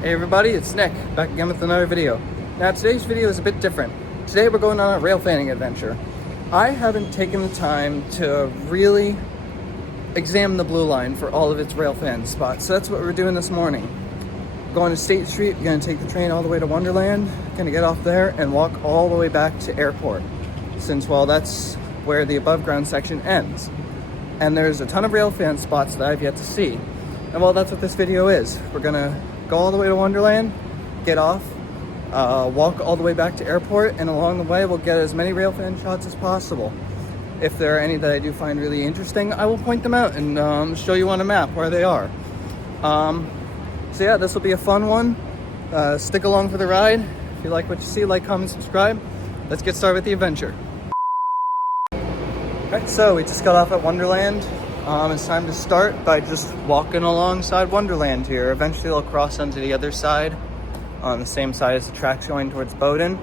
Hey everybody, it's Nick, back again with another video. Now today's video is a bit different. Today we're going on a rail fanning adventure. I haven't taken the time to really examine the Blue Line for all of its rail fan spots, so that's what we're doing this morning. Going to State Street, we're going to take the train all the way to Wonderland, going to get off there and walk all the way back to Airport, since, well, that's where the above ground section ends. And there's a ton of rail fan spots that I've yet to see. And well, that's what this video is. We're going to go all the way to Wonderland, get off, walk all the way back to Airport, and along the way we'll get as many railfan shots as possible. If there are any that I do find really interesting, I will point them out and show you on a map where they are. So yeah, this will be a fun one. Stick along for the ride. If you like what you see, like, comment, subscribe. Let's get started with the adventure. Alright, so we just got off at Wonderland. It's time to start by just walking alongside Wonderland here. Eventually I'll cross onto the other side, on the same side as the tracks going towards Bowdoin.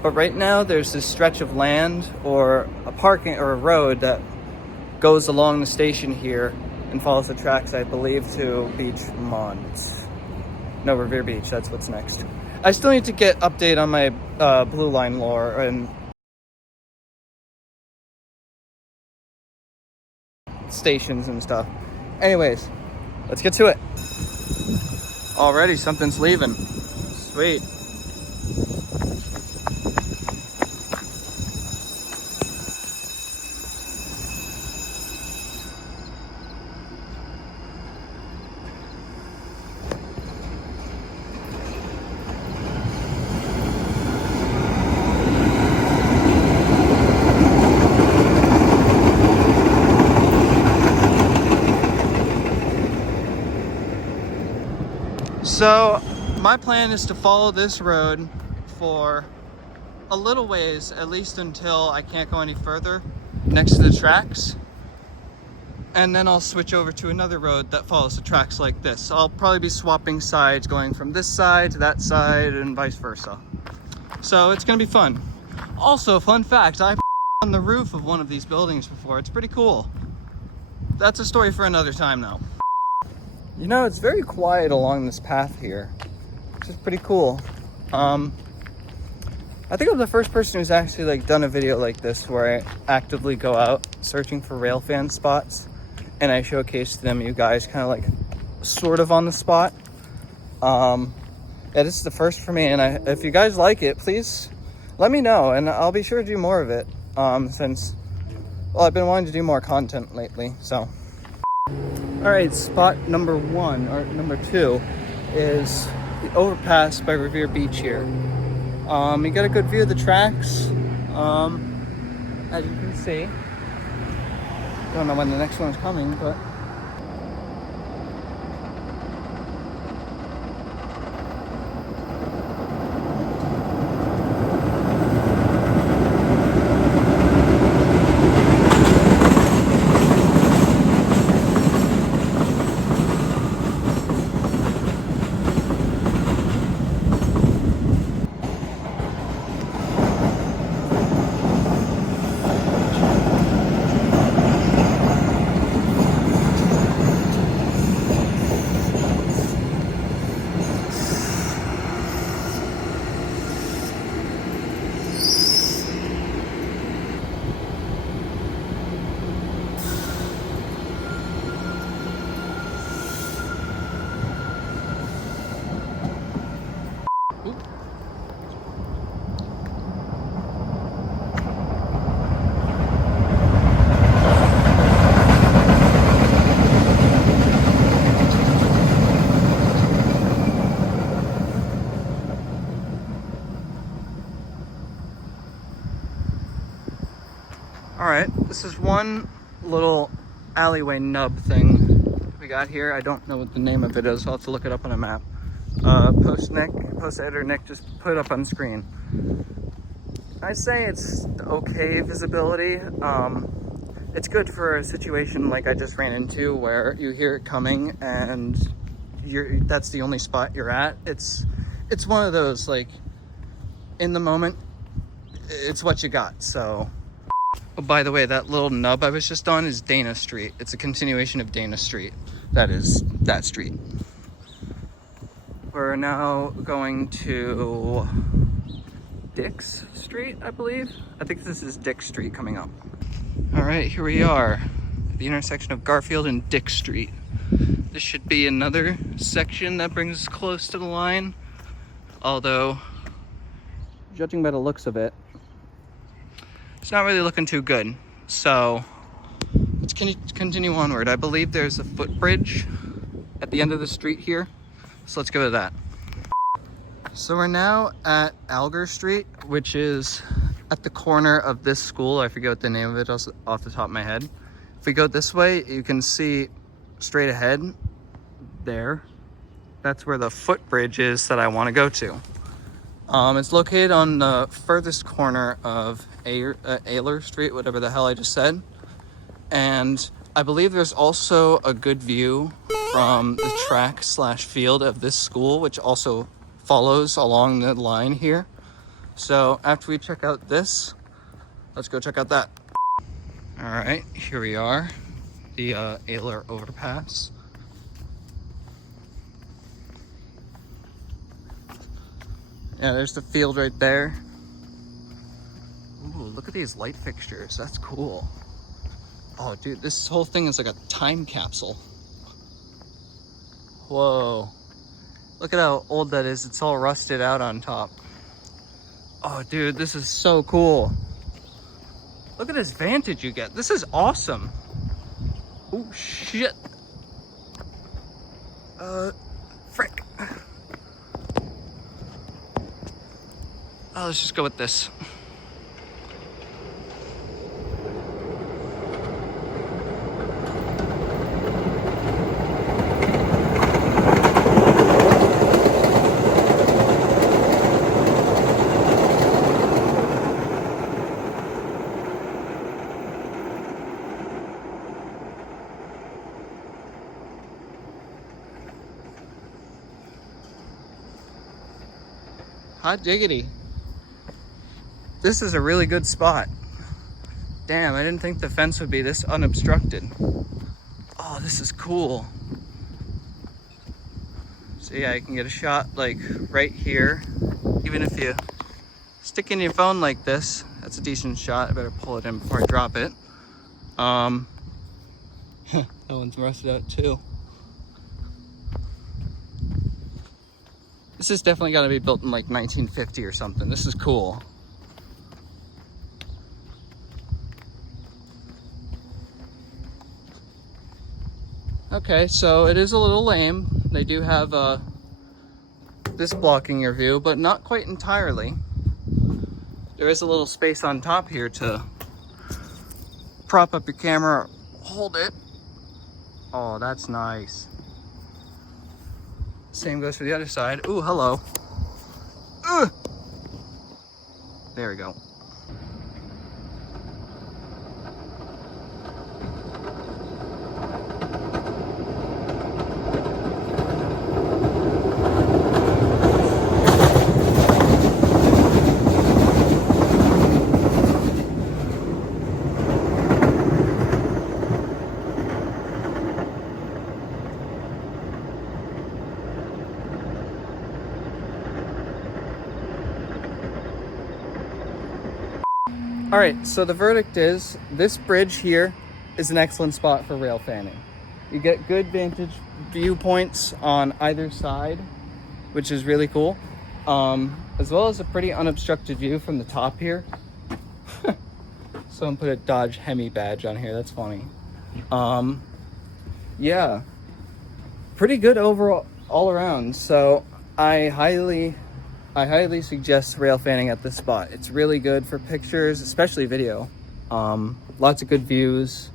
But right now there's this stretch of land or a parking or a road that goes along the station here and follows the tracks, I believe, to Beachmont. No, Revere Beach, that's what's next. I still need to get update on my Blue Line lore and stations and stuff. Anyways, let's get to it. Already something's leaving. Sweet. So my plan is to follow this road for a little ways, at least until I can't go any further next to the tracks. And then I'll switch over to another road that follows the tracks like this. So I'll probably be swapping sides, going from this side to that side and vice versa. So it's gonna be fun. Also, fun fact, I've on the roof of one of these buildings before. It's pretty cool. That's a story for another time though. You know, it's very quiet along this path here, which is pretty cool. I think I'm the first person who's actually done a video like this where I actively go out searching for railfan spots and I showcase them you guys kind of sort of on the spot. Yeah, this is the first for me, and if you guys like it, please let me know and I'll be sure to do more of it, since, well, I've been wanting to do more content lately, so. All right, spot number one, or number two, is the overpass by Revere Beach here. You get a good view of the tracks, as you can see. Don't know when the next one's coming, but Alright, this is one little alleyway nub thing we got here. I don't know what the name of it is, so I'll have to look it up on a map. Post editor Nick just put it up on screen. I say it's okay visibility. It's good for a situation like I just ran into where you hear it coming and that's the only spot you're at. It's one of those, in the moment, it's what you got, so. Oh, by the way, that little nub I was just on is Dana Street. It's a continuation of Dana Street. That is that street. We're now going to Dix Street, I believe. I think this is Dix Street coming up. All right, here we are at the intersection of Garfield and Dix Street. This should be another section that brings us close to the line, although judging by the looks of it, it's not really looking too good. So let's continue onward. I believe there's a footbridge at the end of the street here, so let's go to that. So we're now at Alger Street, which is at the corner of this school. I forget what the name of it is off the top of my head. If we go this way, you can see straight ahead there. That's where the footbridge is that I want to go to. It's located on the furthest corner of Ayler Street, whatever the hell I just said. And I believe there's also a good view from the track / field of this school, which also follows along the line here. So after we check out this, let's go check out that. All right, here we are, the Ayler overpass. Yeah, there's the field right there. Ooh, look at these light fixtures. That's cool. Oh, dude, this whole thing is like a time capsule. Whoa. Look at how old that is. It's all rusted out on top. Oh, dude, this is so cool. Look at this vantage you get. This is awesome. Oh, shit. Frick. Oh, let's just go with this. Hot diggity. This is a really good spot. Damn, I didn't think the fence would be this unobstructed. Oh, this is cool. So yeah, you can get a shot like right here. Even if you stick in your phone like this, that's a decent shot. I better pull it in before I drop it. That one's rusted out too. This is definitely got to be built in like 1950 or something. This is cool. Okay, so it is a little lame. They do have this blocking your view, but not quite entirely. There is a little space on top here to prop up your camera, hold it. Oh, that's nice. Same goes for the other side. Ooh, hello. Ugh. There we go. All right, so the verdict is this bridge here is an excellent spot for rail fanning. You get good vantage viewpoints on either side, which is really cool, as well as a pretty unobstructed view from the top here. Someone put a Dodge Hemi badge on here, that's funny. Yeah, pretty good overall all around. So I highly suggest rail fanning at this spot. It's really good for pictures, especially video. Lots of good views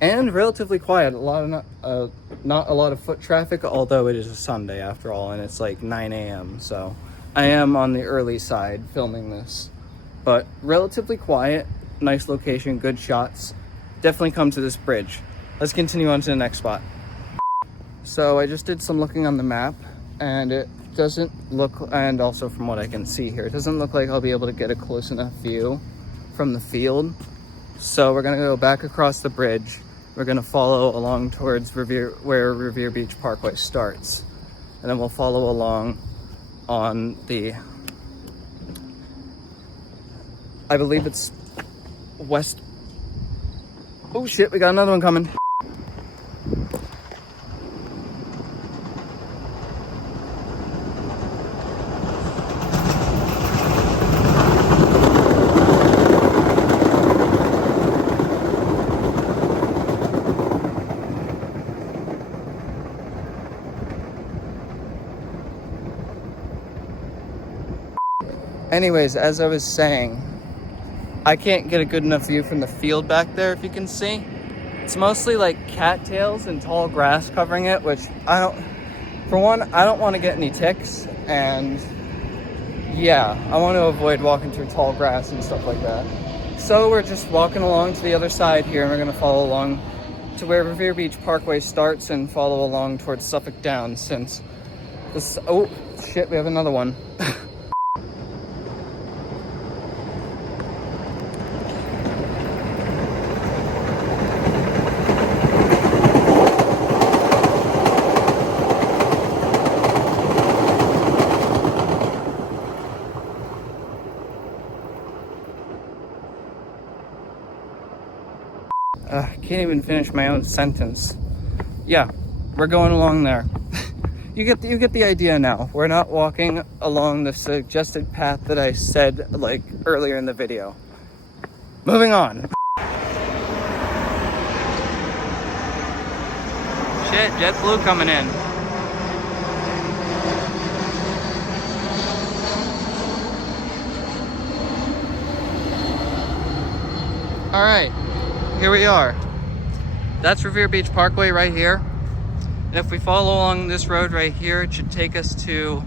and relatively quiet. Not a lot of foot traffic, although it is a Sunday after all, and it's like 9 a.m. So I am on the early side filming this, but relatively quiet, nice location, good shots. Definitely come to this bridge. Let's continue on to the next spot. So I just did some looking on the map, and it doesn't look, and also from what I can see here, it doesn't look like I'll be able to get a close enough view from the field. So we're gonna go back across the bridge. We're gonna follow along towards where Revere Beach Parkway starts. and then we'll follow along on the, I believe it's west. Oh shit, we got another one coming. Anyways, as I was saying, I can't get a good enough view from the field back there, if you can see. It's mostly like cattails and tall grass covering it, which I don't want to get any ticks, and yeah, I want to avoid walking through tall grass and stuff like that. So we're just walking along to the other side here, and we're going to follow along to where Revere Beach Parkway starts and follow along towards Suffolk Downs, since this, oh shit, we have another one. Can't even finish my own sentence. Yeah, we're going along there. You get the idea now. We're not walking along the suggested path that I said like earlier in the video. Moving on. Shit, JetBlue coming in. All right, here we are. That's Revere Beach Parkway right here. And if we follow along this road right here, it should take us to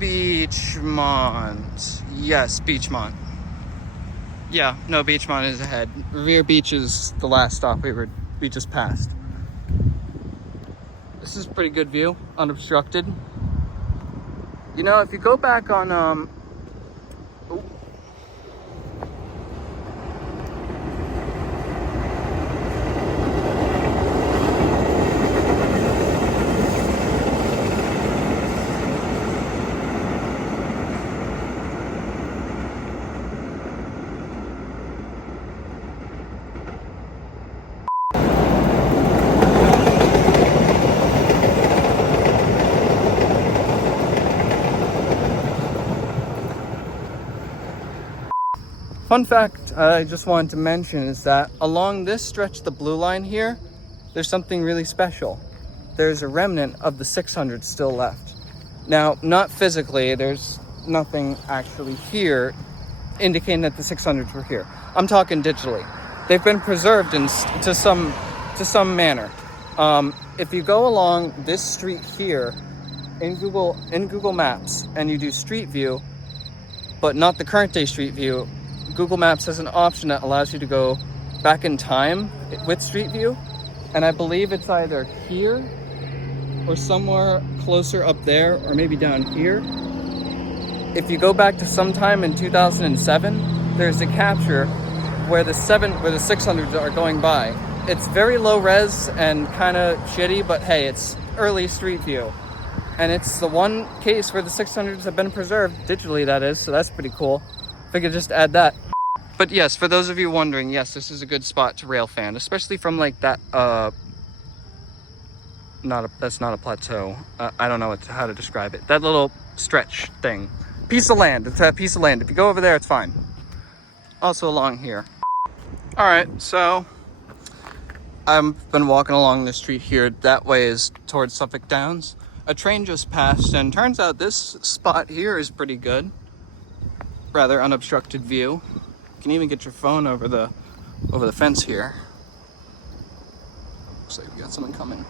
Beachmont. Yes, Beachmont. Yeah, no, Beachmont is ahead. Revere Beach is the last stop we just passed. This is a pretty good view, unobstructed. You know, if you go back on fun fact I just wanted to mention is that along this stretch, the Blue Line here, there's something really special. There's a remnant of the 600 still left. Now, not physically, there's nothing actually here indicating that the 600s were here. I'm talking digitally. They've been preserved to some manner. If you go along this street here in Google Maps and you do Street View, but not the current day Street View, Google Maps has an option that allows you to go back in time with Street View, and I believe it's either here or somewhere closer up there, or maybe down here. If you go back to sometime in 2007, there's a capture where the 600s are going by. It's very low res and kind of shitty, but hey, it's early Street View. And it's the one case where the 600s have been preserved, digitally that is, so that's pretty cool. If I could just add that. But yes, for those of you wondering, yes, this is a good spot to railfan, especially from like that, that's not a plateau. I don't know how to describe it. That little stretch thing. Piece of land, it's a piece of land. If you go over there, it's fine. Also along here. All right, so I've been walking along the street here. That way is towards Suffolk Downs. A train just passed, and turns out this spot here is pretty good. Rather unobstructed view. You can even get your phone over the fence here. Looks like we got someone coming.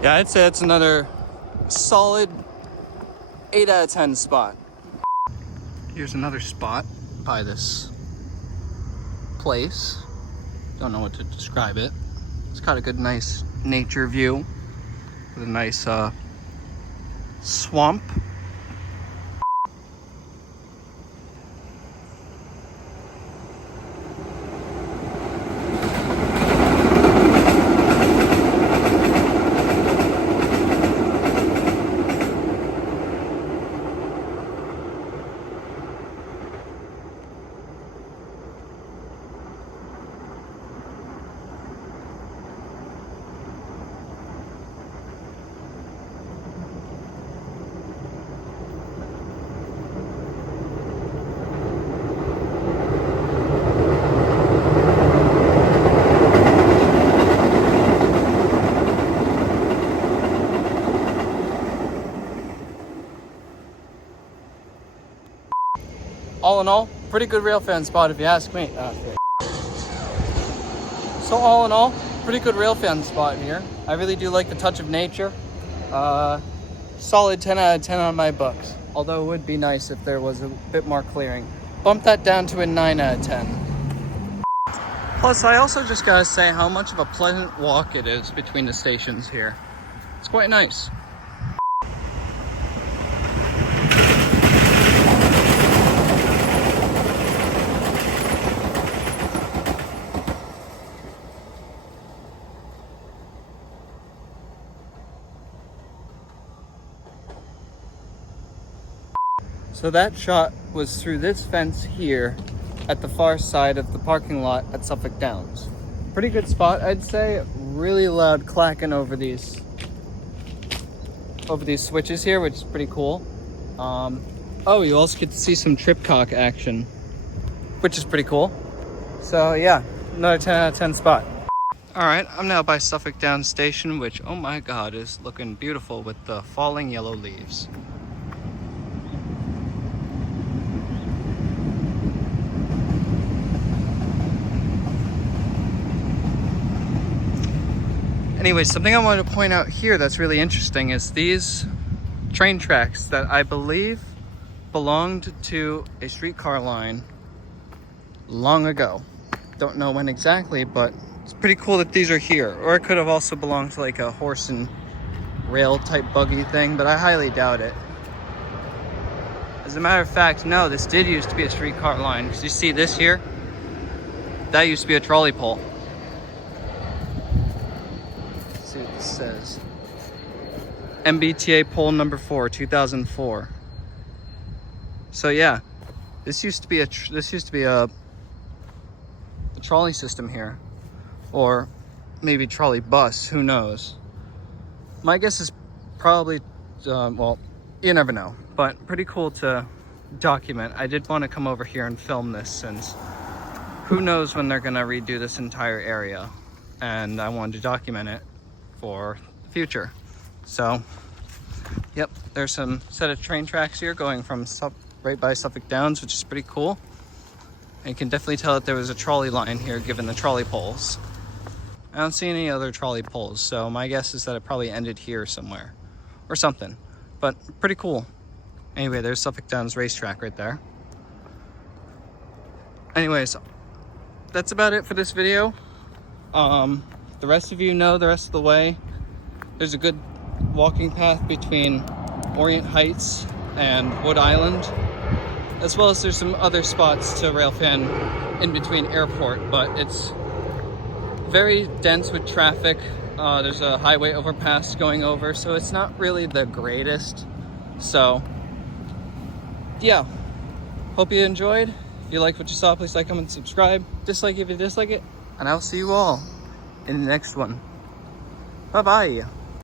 Yeah, I'd say it's another solid 8 out of 10 spot. Here's another spot by this place. Don't know what to describe it. It's got a good, nice nature view with a nice swamp. All in all, pretty good railfan spot if you ask me. So all in all, pretty good railfan spot here. I really do like the touch of nature. Solid 10 out of 10 on my books. Although it would be nice if there was a bit more clearing. Bump that down to a 9 out of 10. Plus, I also just gotta say how much of a pleasant walk it is between the stations here. It's quite nice. So that shot was through this fence here at the far side of the parking lot at Suffolk Downs. Pretty good spot, I'd say. Really loud clacking over these switches here, which is pretty cool. Oh, you also get to see some tripcock action, which is pretty cool. So yeah, another 10 out of 10 spot. All right, I'm now by Suffolk Downs Station, which, oh my God, is looking beautiful with the falling yellow leaves. Anyway, something I wanted to point out here that's really interesting is these train tracks that I believe belonged to a streetcar line long ago. Don't know when exactly, but it's pretty cool that these are here. Or it could have also belonged to like a horse and rail type buggy thing, but I highly doubt it. As a matter of fact, no, this did used to be a streetcar line. Because you see this here? That used to be a trolley pole. It says MBTA pole number 4, 2004. So yeah, this used to be a trolley system here, or maybe trolley bus. Who knows? My guess is probably well, you never know. But pretty cool to document. I did want to come over here and film this since who knows when they're gonna redo this entire area, and I wanted to document it for the future. So yep, there's some set of train tracks here going from right by Suffolk Downs, which is pretty cool. And you can definitely tell that there was a trolley line here given the trolley poles. I don't see any other trolley poles, so my guess is that it probably ended here somewhere or something, but pretty cool. Anyway, there's Suffolk Downs racetrack right there. Anyways, that's about it for this video. The rest of you know the rest of the way. There's a good walking path between Orient Heights and Wood Island, as well as there's some other spots to railfan in between airport, but it's very dense with traffic. There's a highway overpass going over, so it's not really the greatest. So yeah, hope you enjoyed. If you like what you saw, please like, comment, subscribe. Dislike if you dislike it, and I'll see you all in the next one. Bye-bye.